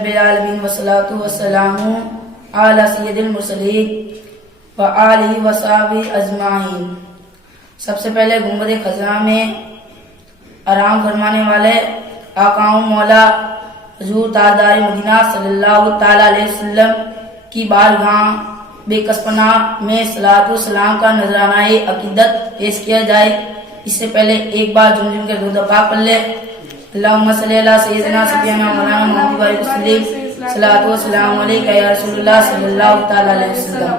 رب العالمین والصلاة والسلام علی سید المرسلین وآلہ وصحبہ اجمعین۔ سب سے پہلے گنبد خزرہ میں آرام فرمانے والے آقاؤں مولا حضور تاجدار مدینہ صلی اللہ تعالی علیہ وسلم کی بارگاہ بے کس پناہ میں صلاۃ و سلام کا نذرانہ عقیدت پیش کیا جائے۔ اس سے پہلے ایک بار جھوم کے درود پاک پڑھ لے۔ اللہم صلی علی سیدنا سیدنا مولانا محمد وسلم صلاۃ و سلام علیکہ یا رسول اللہ صلی اللہ تعالی علیہ وسلم۔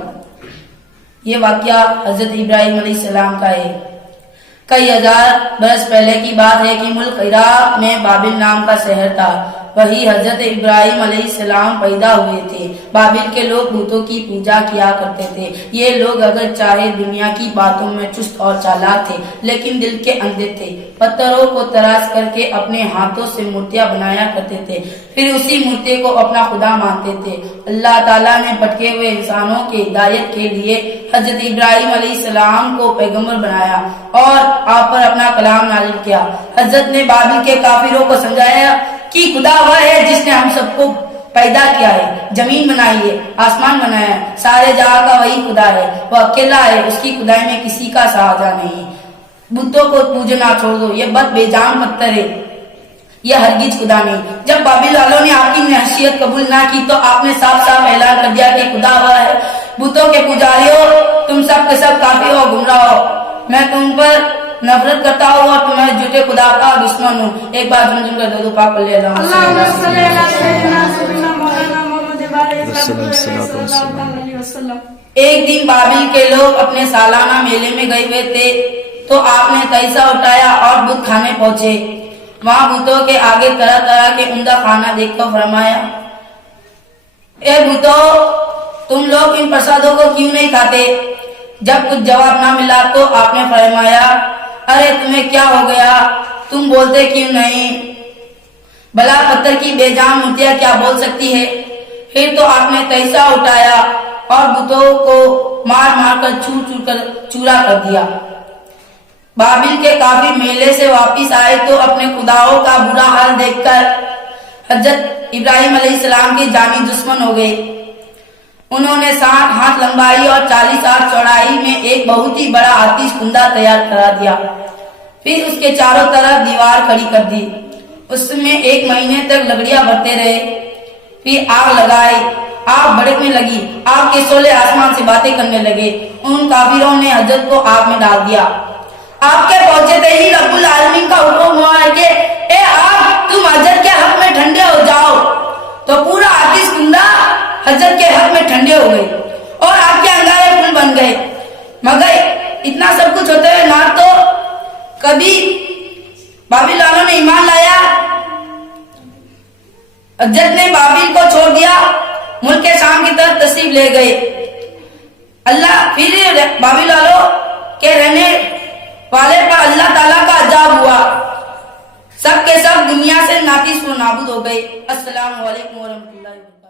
یہ واقعہ حضرت ابراہیم علیہ السلام کا ہے۔ کئی ہزار برس پہلے کی بات ہے کہ ملک عراق میں بابل نام کا شہر تھا۔ وہی حضرت ابراہیم علیہ السلام پیدا ہوئے تھے۔ بابل کے لوگ بتوں کی پوجا کیا کرتے تھے۔ یہ لوگ اگر چاہے دنیا کی باتوں میں چست اور چالاک تھے، لیکن دل کے اندھے تھے۔ پتھروں کو تراش کر کے اپنے ہاتھوں سے مورتیاں بنایا کرتے تھے، پھر اسی مورتی کو اپنا خدا مانتے تھے۔ اللہ تعالیٰ نے بھٹکے ہوئے انسانوں کی ہدایت کے لیے حضرت ابراہیم علیہ السلام کو پیغمبر بنایا اور آپ پر اپنا کلام نازل کیا۔ حضرت نے بابل کے کافروں کو سمجھایا کہ خدا وہ ہے جس نے ہم سب کو پیدا کیا ہے، زمین بنائی ہے، آسمان بنایا ہے، سارے جہاں کا وہی خدا ہے، وہ اکیلا ہے، اس کی خدائی میں کسی کا سہارا نہیں۔ بتوں کو پوجنا چھوڑ دو، یہ بت بے جان پتھر ہے، یہ ہرگز خدا نہیں۔ جب بابل والوں نے آپ کی حیثیت قبول نہ کی تو آپ نے صاف صاف اعلان کر دیا کہ خدا وہ ہے۔ بتوں کے پجاریوں، تم سب کے سب کافر ہو، گمراہ ہو، میں تم پر نفرت کرتا ہوں اور تمہارے جھوٹے خدا کا دشمن ہوں۔ ایک بار جھوم کر درود پاک پڑھ لے رہا ہوں۔ ایک دن بابل کے لوگ اپنے سالانہ میلے میں گئے ہوئے تھے تو آپ نے تیسا اٹھایا اور بت کھانے پہنچے۔ وہاں بتوں کے آگے طرح طرح کے عمدہ کھانا دیکھ کر فرمایا، اے بتوں، تم لوگ ان پرسادوں کو کیوں نہیں کھاتے؟ جب کچھ جواب نہ ملا تو آپ نے فرمایا، ارے تمہیں کیا ہو گیا، تم بولتے کیوں نہیں؟ بھلا پتھر کی بے جان مورتیاں کیا بول سکتی ہے؟ پھر تو آپ نے تیسا اٹھایا اور بتوں کو مار مار کر چورا کر دیا۔ بابل کے کافر میلے سے واپس آئے تو اپنے خداؤں کا برا حال دیکھ کر حضرت ابراہیم علیہ السلام کے جانی دشمن ہو گئے۔ انہوں نے 60 ہاتھ لمبائی اور 40 ہاتھ چوڑائی میں ایک بہت ہی بڑا آتش کنڈا تیار کرا دیا، پھر اس کے چاروں طرف دیوار کھڑی کر دی۔ اس میں 1 مہینے تک لکڑیاں بھرتے رہے، پھر آگ لگائی، آگ بھڑکنے لگی، آگ کے شعلے آسمان سے باتیں کرنے لگے۔ ان کافروں نے حضرت کو آگ میں ڈال دیا۔ آپ کے پہنچتے ہی رب العالمین کا حکم ہوا ہے کہ اے آگ، تم حضرت کے حق میں ٹھنڈے ہو جاؤ۔ تو پورا آتش کنڈا حضرت کے حق میں ٹھنڈے ہو گئے اور آپ کے انگارے پھول بن گئے۔ مگر اتنا سب کچھ ہوتے ہوئے نہ تو کبھی بابل والوں نے ایمان لایا، حضرت نے بابل کو چھوڑ دیا، ملک شام کی طرف تشریف لے گئے۔ اللہ پھر بابل والوں کے رہنے والے پر اللہ تعالیٰ کا عذاب ہوا، سب کے سب دنیا سے ناقص و نابود ہو گئے۔ السلام علیکم ورحمۃ اللہ وبرکاتہ۔